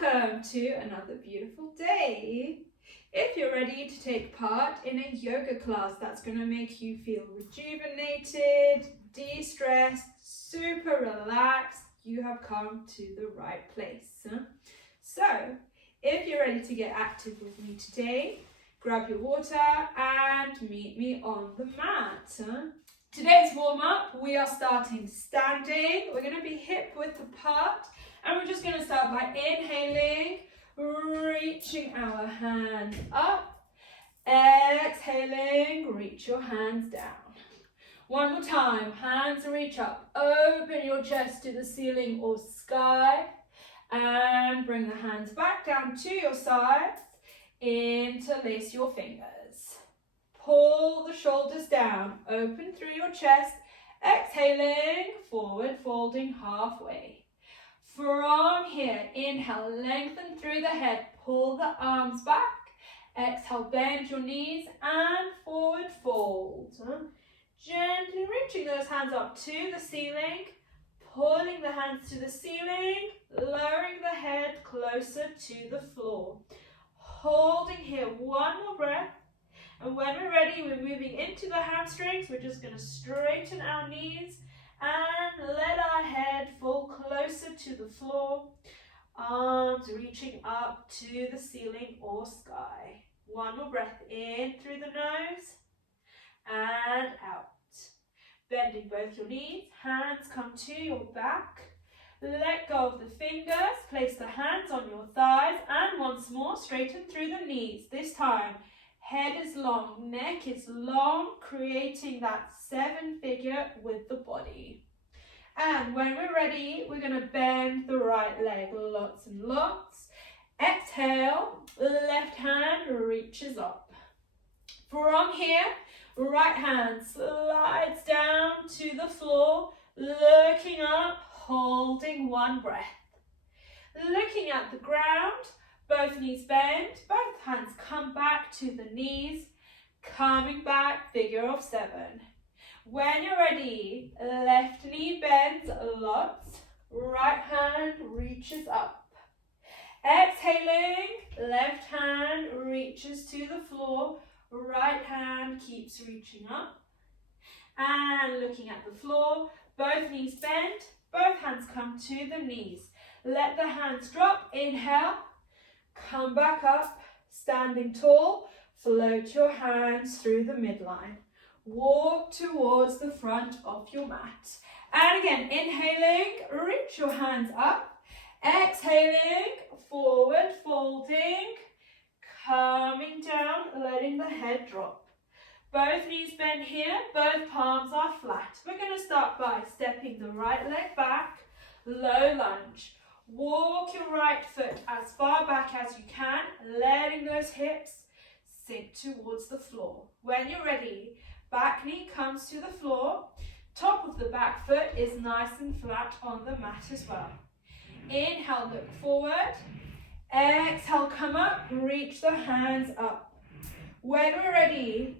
Welcome to another beautiful day. If you're ready to take part in a yoga class that's going to make you feel rejuvenated, de-stressed, super relaxed, you have come to the right place. So, if you're ready to get active with me today, grab your water and meet me on the mat. Today's warm-up, we are starting standing. We're going to be hip width apart, and we're just going to start by inhaling, reaching our hands up, exhaling, reach your hands down. One more time, hands reach up, open your chest to the ceiling or sky, and bring the hands back down to your sides, interlace your fingers. Pull the shoulders down, open through your chest, exhaling, forward folding halfway. From here, inhale, lengthen through the head, pull the arms back, exhale, bend your knees and forward fold. Gently reaching those hands up to the ceiling, pulling the hands to the ceiling, lowering the head closer to the floor. Holding here, one more breath. And when we're ready, we're moving into the hamstrings. We're just going to straighten our knees and let our head fall closer to the floor. Arms reaching up to the ceiling or sky. One more breath in through the nose and out. Bending both your knees, hands come to your back. Let go of the fingers, place the hands on your thighs, and once more straighten through the knees. This time, head is long, neck is long, creating that 7-figure with the body. And when we're ready, we're going to bend the right leg lots and lots. Exhale, left hand reaches up. From here, right hand slides down to the floor, looking up, holding one breath. Looking at the ground, both knees bend, both hands come back to the knees, coming back, figure of 7. When you're ready, left knee bends lots, right hand reaches up. Exhaling, left hand reaches to the floor, right hand keeps reaching up. And looking at the floor, both knees bend, both hands come to the knees. Let the hands drop, inhale, come back up, standing tall, float your hands through the midline. Walk towards the front of your mat. And again, inhaling, reach your hands up. Exhaling, forward folding, coming down, letting the head drop. Both knees bend here, both palms are flat. We're going to start by stepping the right leg back, low lunge. Walk your right foot as far back as you can, letting those hips sink towards the floor. When you're ready, back knee comes to the floor. Top of the back foot is nice and flat on the mat as well. Inhale, look forward. Exhale, come up, reach the hands up. When we're ready,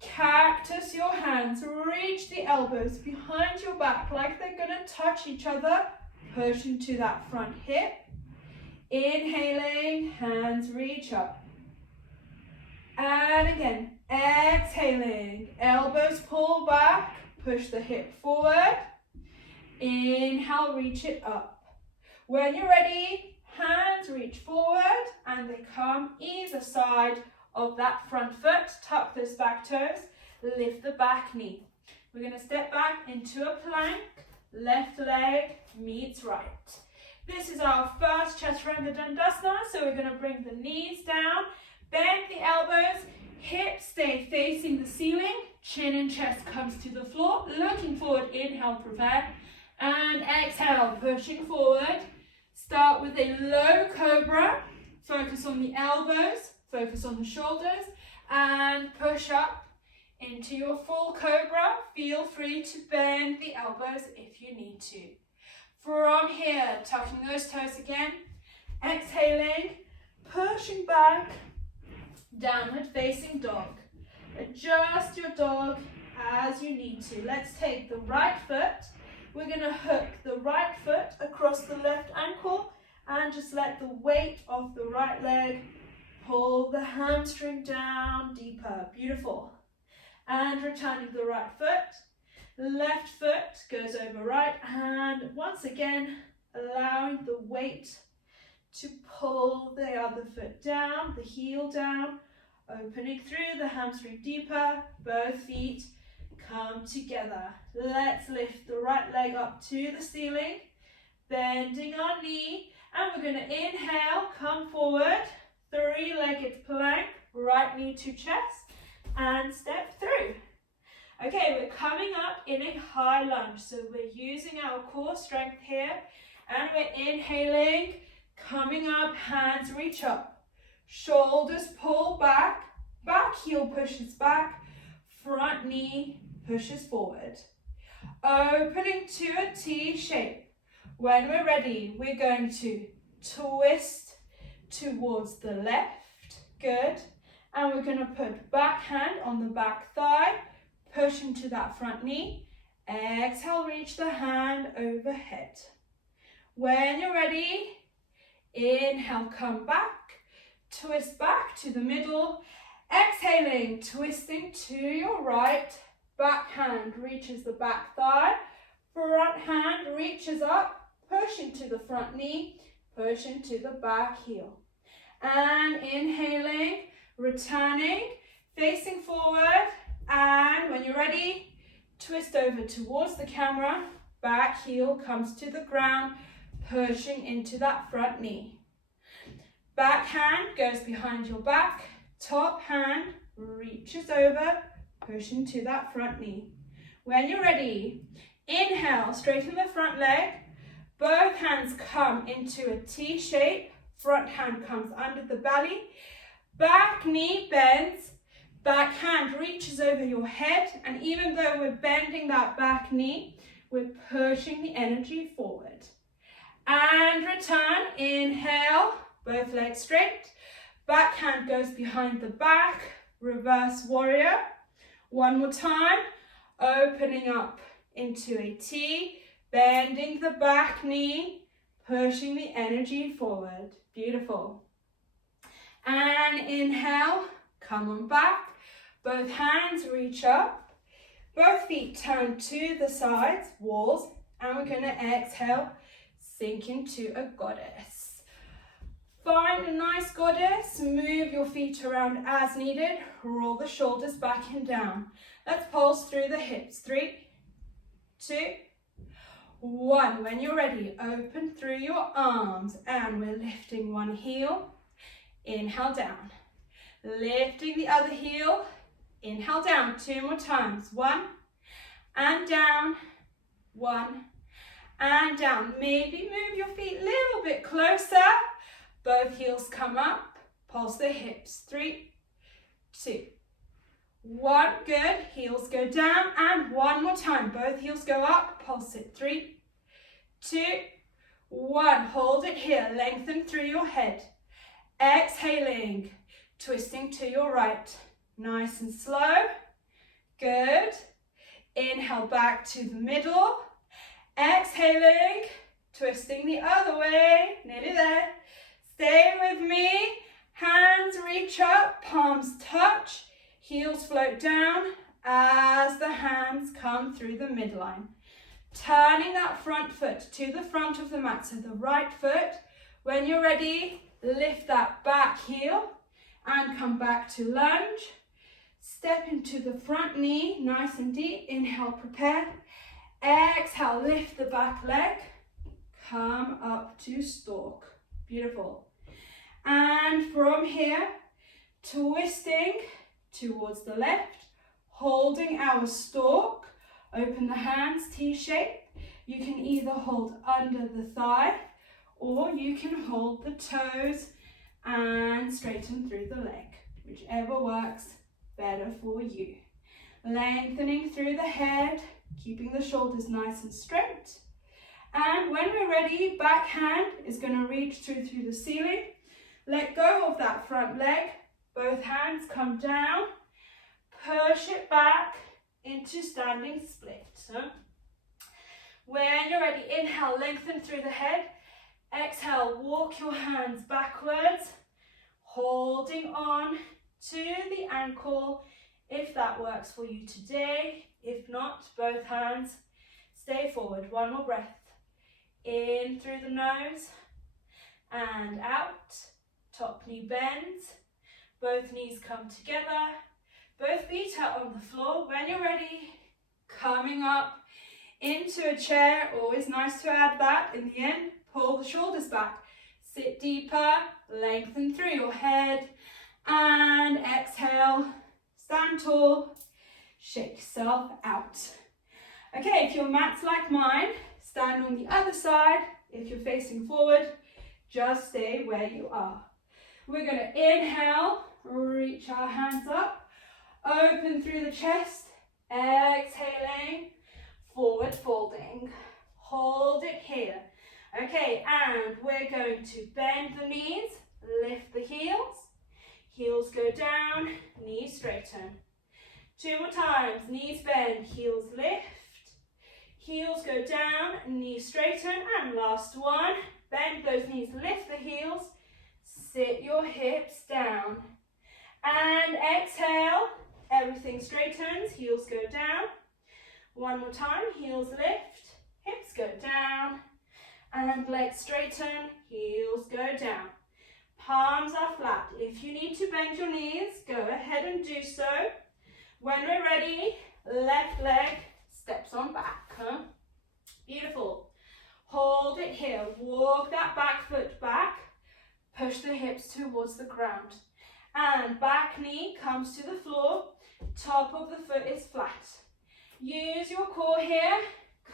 cactus your hands, reach the elbows behind your back like they're going to touch each other. Push into that front hip. Inhaling, hands reach up. And again, exhaling, elbows pull back, push the hip forward. Inhale, reach it up. When you're ready, hands reach forward and they come either side of that front foot. Tuck those back toes, lift the back knee. We're going to step back into a plank. Left leg meets right. This is our first Chaturanga Dandasana, so we're going to bring the knees down, bend the elbows, hips stay facing the ceiling, chin and chest comes to the floor, looking forward, inhale, prepare, and exhale, pushing forward. Start with a low cobra, focus on the elbows, focus on the shoulders, and push up into your full cobra. Feel free to bend the elbows if you need to. From here, tucking those toes again, exhaling, pushing back, downward facing dog. Adjust your dog as you need to. Let's take the right foot. We're going to hook the right foot across the left ankle and just let the weight of the right leg pull the hamstring down deeper. Beautiful. And returning to the right foot. Left foot goes over right, and once again, allowing the weight to pull the other foot down, the heel down, opening through the hamstring deeper. Both feet come together. Let's lift the right leg up to the ceiling, bending our knee, and we're going to inhale, come forward, three-legged plank, right knee to chest, and step through. Okay, we're coming up in a high lunge, so we're using our core strength here, and we're inhaling, coming up, hands reach up, shoulders pull back, back heel pushes back, front knee pushes forward. Opening to a T shape. When we're ready, we're going to twist towards the left, good, and we're going to put back hand on the back thigh, push into that front knee. Exhale, reach the hand overhead. When you're ready, inhale, come back, twist back to the middle. Exhaling, twisting to your right, back hand reaches the back thigh, front hand reaches up, push into the front knee, push into the back heel. And inhaling, returning, facing forward, and when you're ready, twist over towards the camera, back heel comes to the ground, pushing into that front knee. Back hand goes behind your back, top hand reaches over, push into that front knee. When you're ready, inhale, straighten the front leg, both hands come into a T shape, front hand comes under the belly, back knee bends, back hand reaches over your head, and even though we're bending that back knee, we're pushing the energy forward. And return, inhale, both legs straight, back hand goes behind the back, reverse warrior. One more time, opening up into a T, bending the back knee, pushing the energy forward. Beautiful. And inhale, come on back, both hands reach up, both feet turn to the sides, walls, and we're going to exhale, sink into a goddess. Find a nice goddess, move your feet around as needed, roll the shoulders back and down. Let's pulse through the hips. 3, 2, 1. When you're ready, open through your arms, and we're lifting one heel, inhale down. Lifting the other heel, inhale down, 2 more times. 1, and down, 1, and down. Maybe move your feet a little bit closer. Both heels come up, pulse the hips. 3, 2, 1, good. Heels go down, and one more time. Both heels go up, pulse it. 3, 2, 1. Hold it here, lengthen through your head. Exhaling, twisting to your right. Nice and slow. Good. Inhale back to the middle. Exhaling, twisting the other way. Nearly there. Stay with me. Hands reach up, palms touch, heels float down as the hands come through the midline. Turning that front foot to the front of the mat, so the right foot. When you're ready, lift that back heel and come back to lunge. Step into the front knee, nice and deep. Inhale, prepare. Exhale, lift the back leg. Come up to stalk. Beautiful. And from here, twisting towards the left, holding our stalk. Open the hands, T shape. You can either hold under the thigh, or you can hold the toes and straighten through the leg, whichever works better for you. Lengthening through the head, keeping the shoulders nice and straight. And when we're ready, back hand is going to reach through the ceiling. Let go of that front leg. Both hands come down. Push it back into standing split. So when you're ready, inhale, lengthen through the head. Exhale, walk your hands backwards, holding on to the ankle if that works for you today. If not, both hands stay forward. One more breath. In through the nose and out. Top knee bends. Both knees come together. Both feet are on the floor. When you're ready, coming up into a chair. Always nice to add that in the end. Pull the shoulders back. Sit deeper. Lengthen through your head. And exhale. Stand tall. Shake yourself out. Okay, if your mat's like mine, stand on the other side. If you're facing forward, just stay where you are. We're going to inhale, reach our hands up, open through the chest, exhaling, forward folding. Hold it here. Okay, and we're going to bend the knees, lift the heels. Heels go down, knees straighten. 2 more times, knees bend, heels lift. Heels go down, knees straighten, and last one, bend those knees, lift the heels, sit your hips down. And exhale, everything straightens, heels go down. One more time, heels lift, hips go down, and legs straighten, heels go down. Palms are flat. If you need to bend your knees, go ahead and do so. When we're ready, left leg steps on back. Beautiful. Hold it here. Walk that back foot back. Push the hips towards the ground. And back knee comes to the floor. Top of the foot is flat. Use your core here.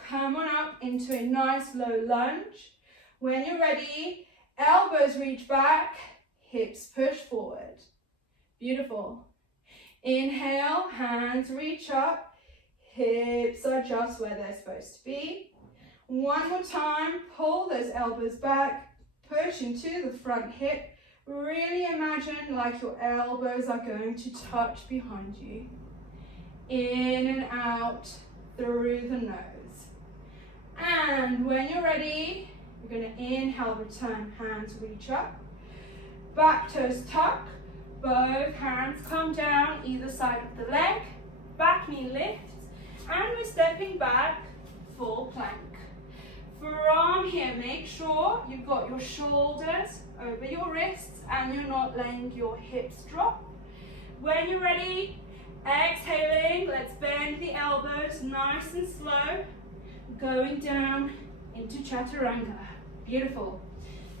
Come on up into a nice low lunge. When you're ready, elbows reach back, hips push forward. Beautiful. Inhale, hands reach up, hips are just where they're supposed to be. One more time, pull those elbows back, push into the front hip. Really imagine like your elbows are going to touch behind you. In and out through the nose. And when you're ready, we're going to inhale, return, hands reach up. Back toes tuck. Both hands come down either side of the leg. Back knee lifts. And we're stepping back, full plank. From here, make sure you've got your shoulders over your wrists and you're not letting your hips drop. When you're ready, exhaling, let's bend the elbows nice and slow. Going down into chaturanga. Beautiful.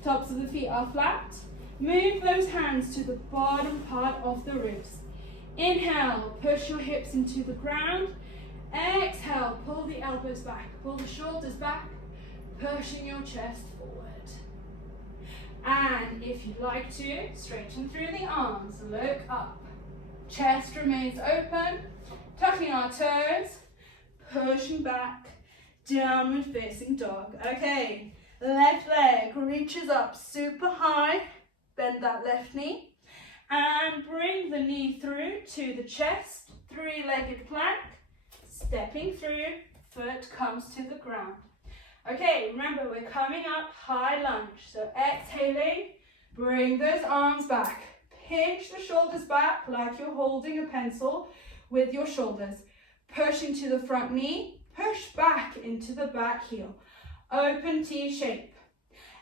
Tops of the feet are flat. Move those hands to the bottom part of the ribs. Inhale, push your hips into the ground. Exhale, pull the elbows back, pull the shoulders back, pushing your chest forward. And if you'd like to, straighten through the arms, look up. Chest remains open, tucking our toes, pushing back, downward facing dog. Okay, left leg reaches up super high, bend that left knee, and bring the knee through to the chest, three-legged plank, stepping through, foot comes to the ground. Okay, remember we're coming up high lunge, so exhaling, bring those arms back, pinch the shoulders back like you're holding a pencil with your shoulders, push into the front knee, push back into the back heel, open T shape.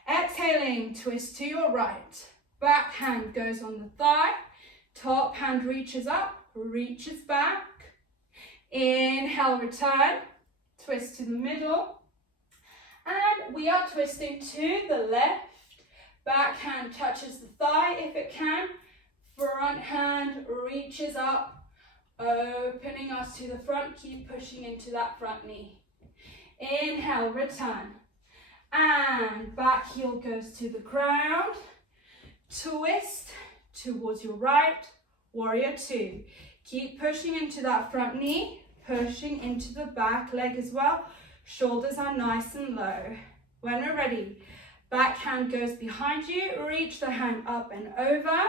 Exhaling, twist to your right, back hand goes on the thigh, top hand reaches up, reaches back. Inhale, return, twist to the middle, and we are twisting to the left. Back hand touches the thigh if it can, front hand reaches up, opening us to the front, keep pushing into that front knee. Inhale, return, and back heel goes to the ground, twist towards your right, warrior two. Keep pushing into that front knee, pushing into the back leg as well. Shoulders are nice and low. When we're ready, back hand goes behind you, reach the hand up and over.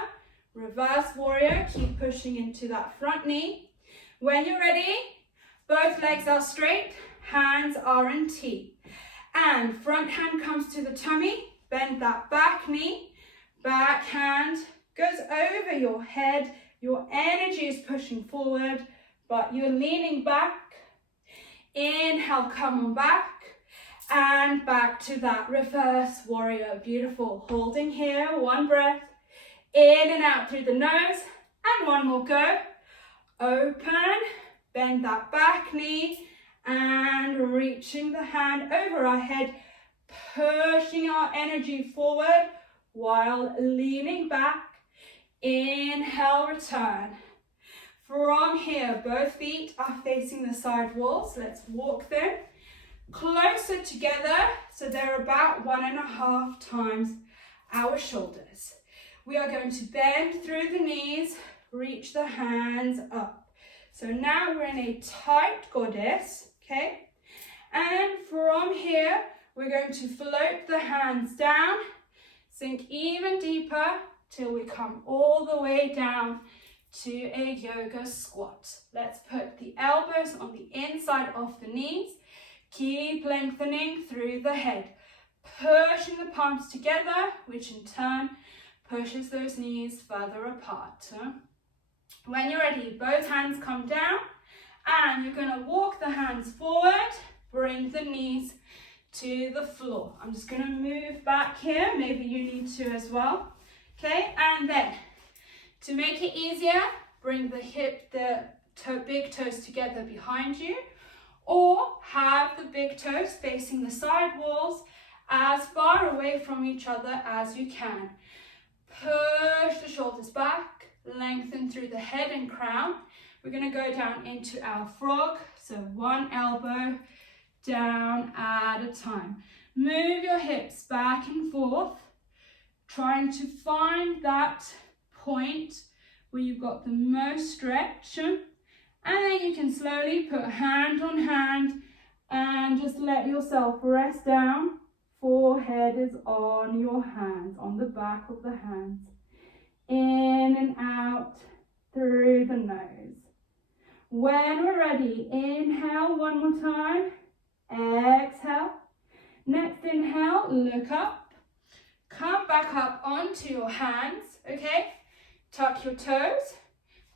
Reverse warrior, keep pushing into that front knee. When you're ready, both legs are straight, hands are in T. And front hand comes to the tummy, bend that back knee, back hand goes over your head. Your energy is pushing forward, but you're leaning back. Inhale, come on back. And back to that reverse warrior. Beautiful. Holding here, one breath. In and out through the nose. And one more go. Open, bend that back knee. And reaching the hand over our head. Pushing our energy forward while leaning back. Inhale, return. From here, both feet are facing the side walls. Let's walk them closer together so they're about 1.5 times our shoulders. We are going to bend through the knees, reach the hands up. So now we're in a tight goddess, okay? And from here, we're going to float the hands down, sink even deeper till we come all the way down to a yoga squat. Let's put the elbows on the inside of the knees. Keep lengthening through the head. Pushing the palms together, which in turn pushes those knees further apart. When you're ready, both hands come down and you're going to walk the hands forward. Bring the knees to the floor. I'm just going to move back here. Maybe you need to as well. Okay, and then to make it easier, bring the big toes together behind you, or have the big toes facing the side walls as far away from each other as you can. Push the shoulders back, lengthen through the head and crown. We're going to go down into our frog, so one elbow down at a time. Move your hips back and forth, trying to find that point where you've got the most stretch, and then you can slowly put hand on hand and just let yourself rest down. Forehead is on your hands, on the back of the hands. In and out through the nose. When we're ready, inhale one more time. Exhale. Next inhale, look up. Come back up onto your hands, okay? Tuck your toes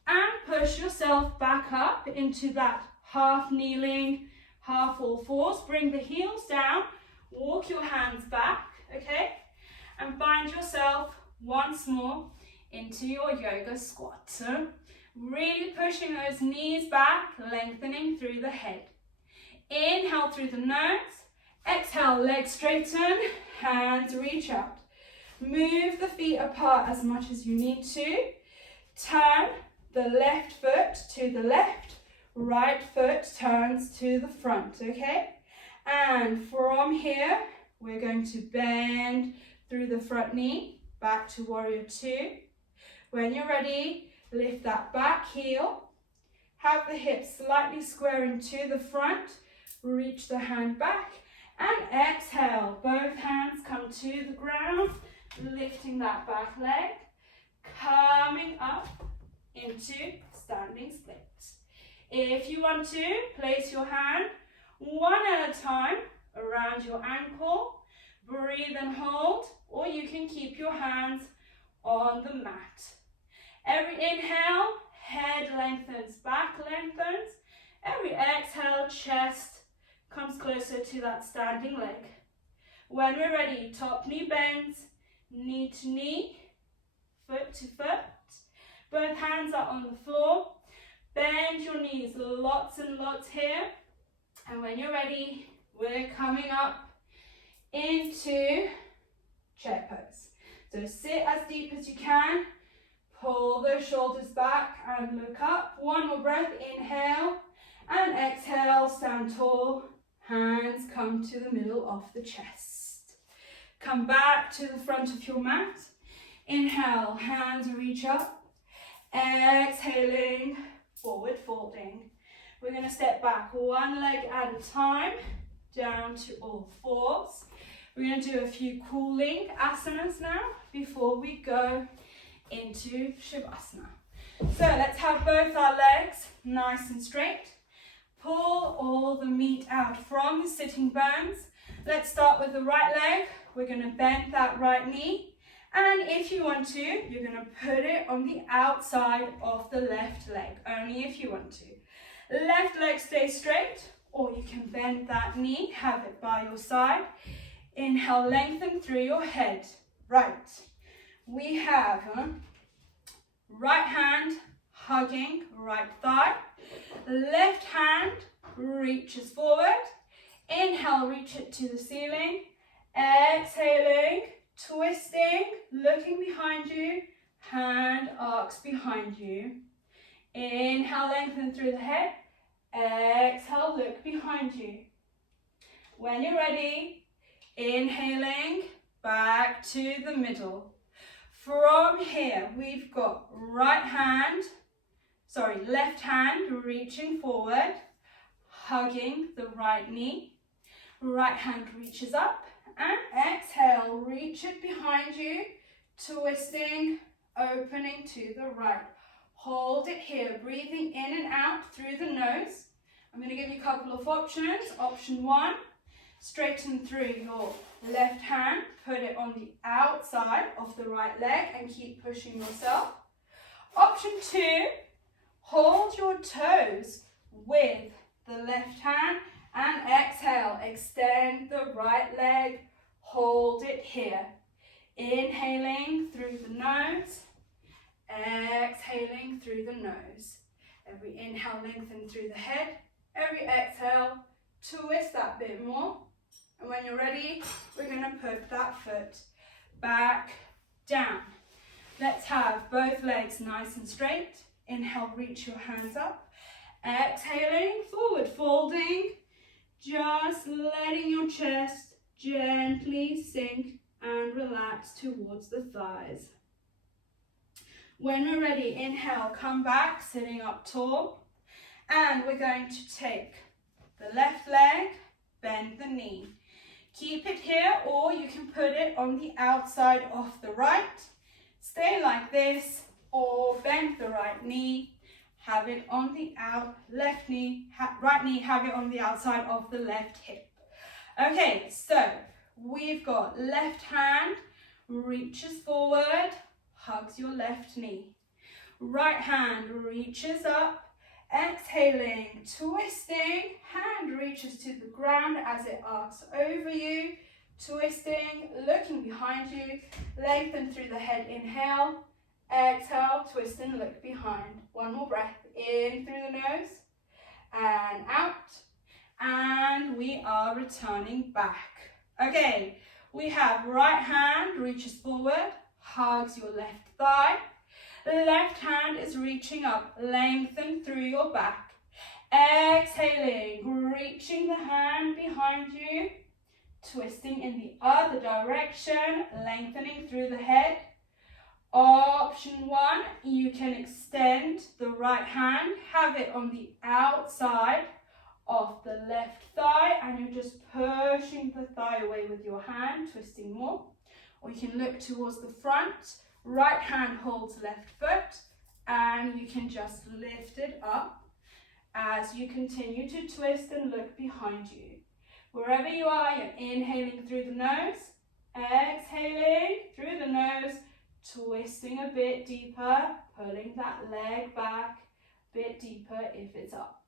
and push yourself back up into that half kneeling, half all fours. Bring the heels down, walk your hands back, okay? And find yourself once more into your yoga squat. So really pushing those knees back, lengthening through the head. Inhale through the nose, exhale, legs straighten, hands reach out. Move the feet apart as much as you need to. Turn the left foot to the left, right foot turns to the front, okay? And from here, we're going to bend through the front knee, back to warrior two. When you're ready, lift that back heel. Have the hips slightly squaring to the front, reach the hand back, and exhale. Both hands come to the ground. Lifting that back leg, coming up into standing splits. If you want to, place your hand one at a time around your ankle, breathe and hold, or you can keep your hands on the mat. Every inhale, head lengthens, back lengthens. Every exhale, chest comes closer to that standing leg. When we're ready, top knee bends, knee to knee, foot to foot. Both hands are on the floor. Bend your knees lots and lots here. And when you're ready, we're coming up into chair pose. So sit as deep as you can. Pull those shoulders back and look up. One more breath. Inhale and exhale. Stand tall. Hands come to the middle of the chest. Come back to the front of your mat. Inhale, hands reach up. Exhaling, forward folding. We're going to step back one leg at a time, down to all fours. We're going to do a few cooling asanas now before we go into Shavasana. So let's have both our legs nice and straight. Pull all the meat out from the sitting bones Let's start with the right leg. We're going to bend that right knee. And if you want to, you're going to put it on the outside of the left leg, only if you want to. Left leg stays straight, or you can bend that knee, have it by your side. Inhale, lengthen through your head. Right. We have right hand hugging right thigh. Left hand reaches forward. Inhale, reach it to the ceiling. Exhaling, twisting, looking behind you. Hand arcs behind you. Inhale, lengthen through the head. Exhale, look behind you. When you're ready, inhaling, back to the middle. From here, we've got left hand reaching forward, hugging the right knee. Right hand reaches up, and exhale, reach it behind you, twisting, opening to the right. Hold it here, breathing in and out through the nose. I'm going to give you a couple of options. Option 1, straighten through your left hand, put it on the outside of the right leg and keep pushing yourself. Option 2, hold your toes with the left hand and exhale, extend the right leg, hold it here. Inhaling through the nose, exhaling through the nose. Every inhale, lengthen through the head. Every exhale, twist that bit more. And when you're ready, we're going to put that foot back down. Let's have both legs nice and straight. Inhale, reach your hands up. Exhaling, forward folding. Just letting your chest gently sink and relax towards the thighs. When we're ready, inhale, come back, sitting up tall. And we're going to take the left leg, bend the knee. Keep it here, or you can put it on the outside of the right. Stay like this, or bend the right knee. Have it on the right knee, have it on the outside of the left hip. Okay, so we've got left hand reaches forward, hugs your left knee. Right hand reaches up, exhaling, twisting, hand reaches to the ground as it arcs over you, twisting, looking behind you, lengthen through the head, inhale, exhale, twist and look behind. One more breath, in through the nose, and out, and we are returning back. Okay, we have right hand reaches forward, hugs your left thigh. Left hand is reaching up, lengthen through your back. Exhaling, reaching the hand behind you, twisting in the other direction, lengthening through the head. Option 1, you can extend the right hand, have it on the outside of the left thigh, and you're just pushing the thigh away with your hand, twisting more. Or you can look towards the front. Right hand holds left foot, and you can just lift it up as you continue to twist and look behind you. Wherever you are, you're inhaling through the nose, exhaling through the nose, twisting a bit deeper, pulling that leg back a bit deeper if it's up.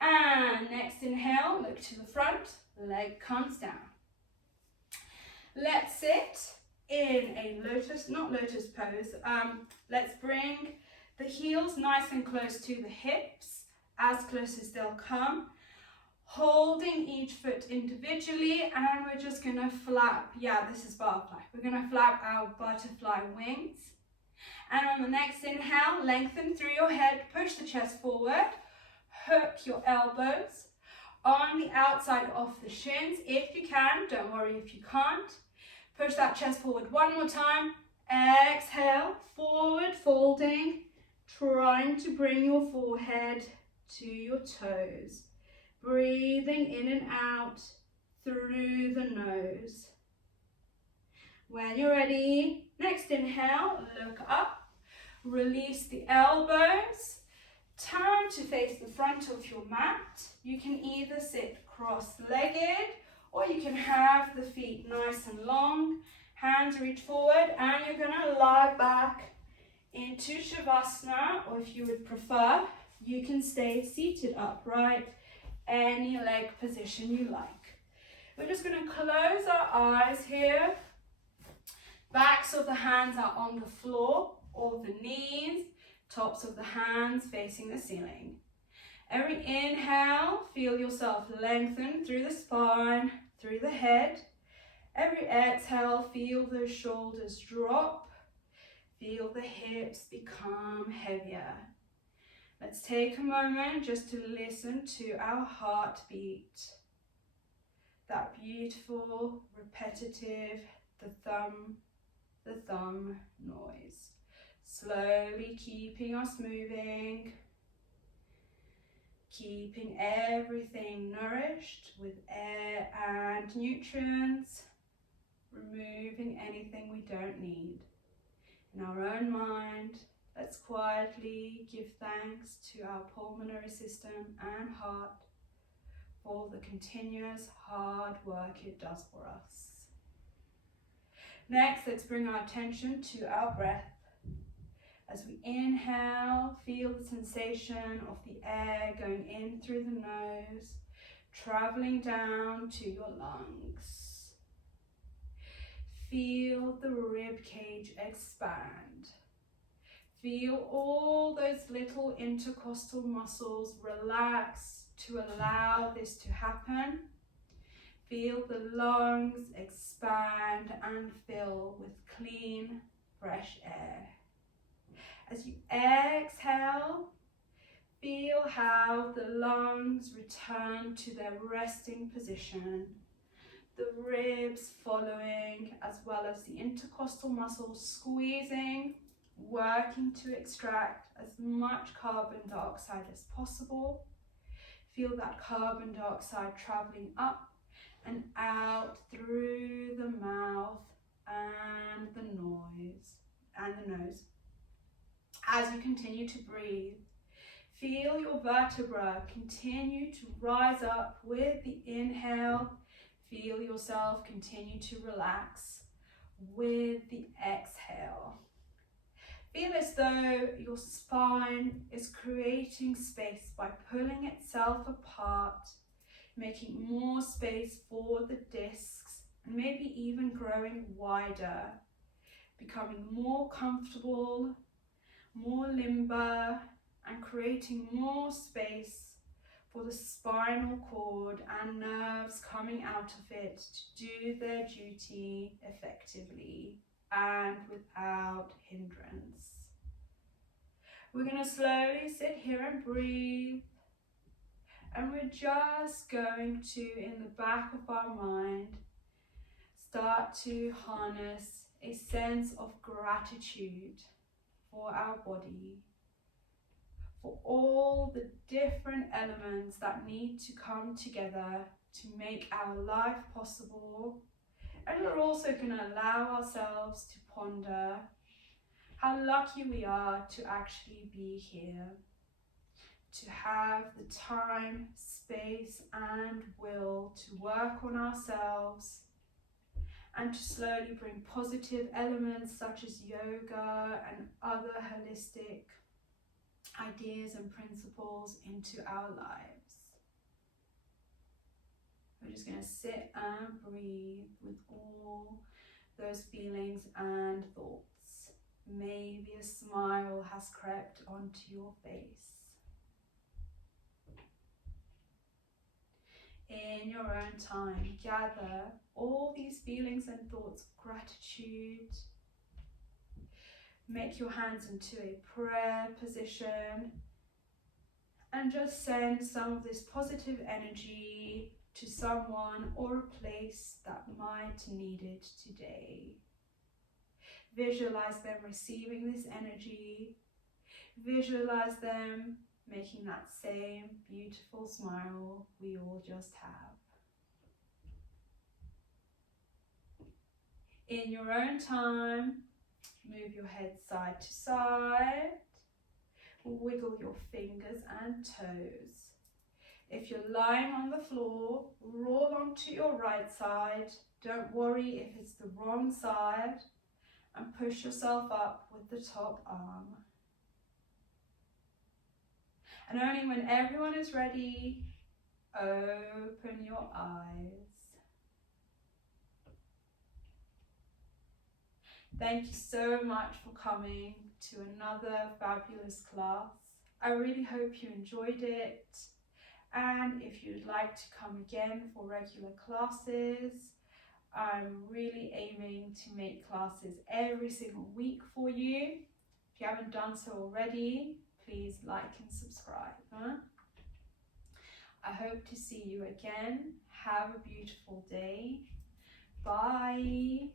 And next inhale, look to the front, leg comes down. Let's sit in a not lotus pose. Let's bring the heels nice and close to the hips, as close as they'll come. Holding each foot individually, and we're just gonna flap, this is butterfly. We're gonna flap our butterfly wings. And on the next inhale, lengthen through your head, push the chest forward, hook your elbows on the outside of the shins if you can, don't worry if you can't. Push that chest forward one more time. Exhale, forward folding, trying to bring your forehead to your toes. Breathing in and out through the nose. When you're ready, next inhale, look up, release the elbows, turn to face the front of your mat. You can either sit cross-legged Or you can have the feet nice and long, hands reach forward, and you're going to lie back into Shavasana, or if you would prefer, you can stay seated upright, any leg position you like. We're just going to close our eyes here. Backs of the hands are on the floor or the knees, tops of the hands facing the ceiling. Every inhale, feel yourself lengthen through the spine, through the head. Every exhale, feel those shoulders drop. Feel the hips become heavier. Let's take a moment just to listen to our heartbeat. That beautiful, repetitive, the thumb noise. Slowly keeping us moving. Keeping everything nourished with air and nutrients. Removing anything we don't need. In our own mind, let's quietly give thanks to our pulmonary system and heart for the continuous hard work it does for us. Next, let's bring our attention to our breath. As we inhale, feel the sensation of the air going in through the nose, traveling down to your lungs. Feel the rib cage expand. Feel all those little intercostal muscles relax to allow this to happen. Feel the lungs expand and fill with clean, fresh air. As you exhale, feel how the lungs return to their resting position. The ribs following, as well as the intercostal muscles squeezing, working to extract as much carbon dioxide as possible. Feel that carbon dioxide traveling up and out through the mouth and the nose. As you continue to breathe, feel your vertebra continue to rise up with the inhale. Feel yourself continue to relax with the exhale. Feel as though your spine is creating space by pulling itself apart, making more space for the discs, and maybe even growing wider, becoming more comfortable, more limber, and creating more space for the spinal cord and nerves coming out of it to do their duty effectively and without hindrance. We're going to slowly sit here and breathe, and we're just going to, in the back of our mind, start to harness a sense of gratitude for our body, for all the different elements that need to come together to make our life possible. And we're also going to allow ourselves to ponder how lucky we are to actually be here, to have the time, space, and will to work on ourselves, and to slowly bring positive elements such as yoga and other holistic ideas and principles into our lives. We're just going to sit and breathe with all those feelings and thoughts. Maybe a smile has crept onto your face. In your own time, gather all these feelings and thoughts of gratitude. Make your hands into a prayer position and just send some of this positive energy to someone or a place that might need it today. Visualize them receiving this energy. Visualize them making that same beautiful smile we all just have. In your own time, move your head side to side. Wiggle your fingers and toes. If you're lying on the floor, roll onto your right side. Don't worry if it's the wrong side, and push yourself up with the top arm. And only when everyone is ready, open your eyes. Thank you so much for coming to another fabulous class. I really hope you enjoyed it. And if you'd like to come again for regular classes, I'm really aiming to make classes every single week for you. If you haven't done so already, please like and subscribe. I hope to see you again. Have a beautiful day. Bye.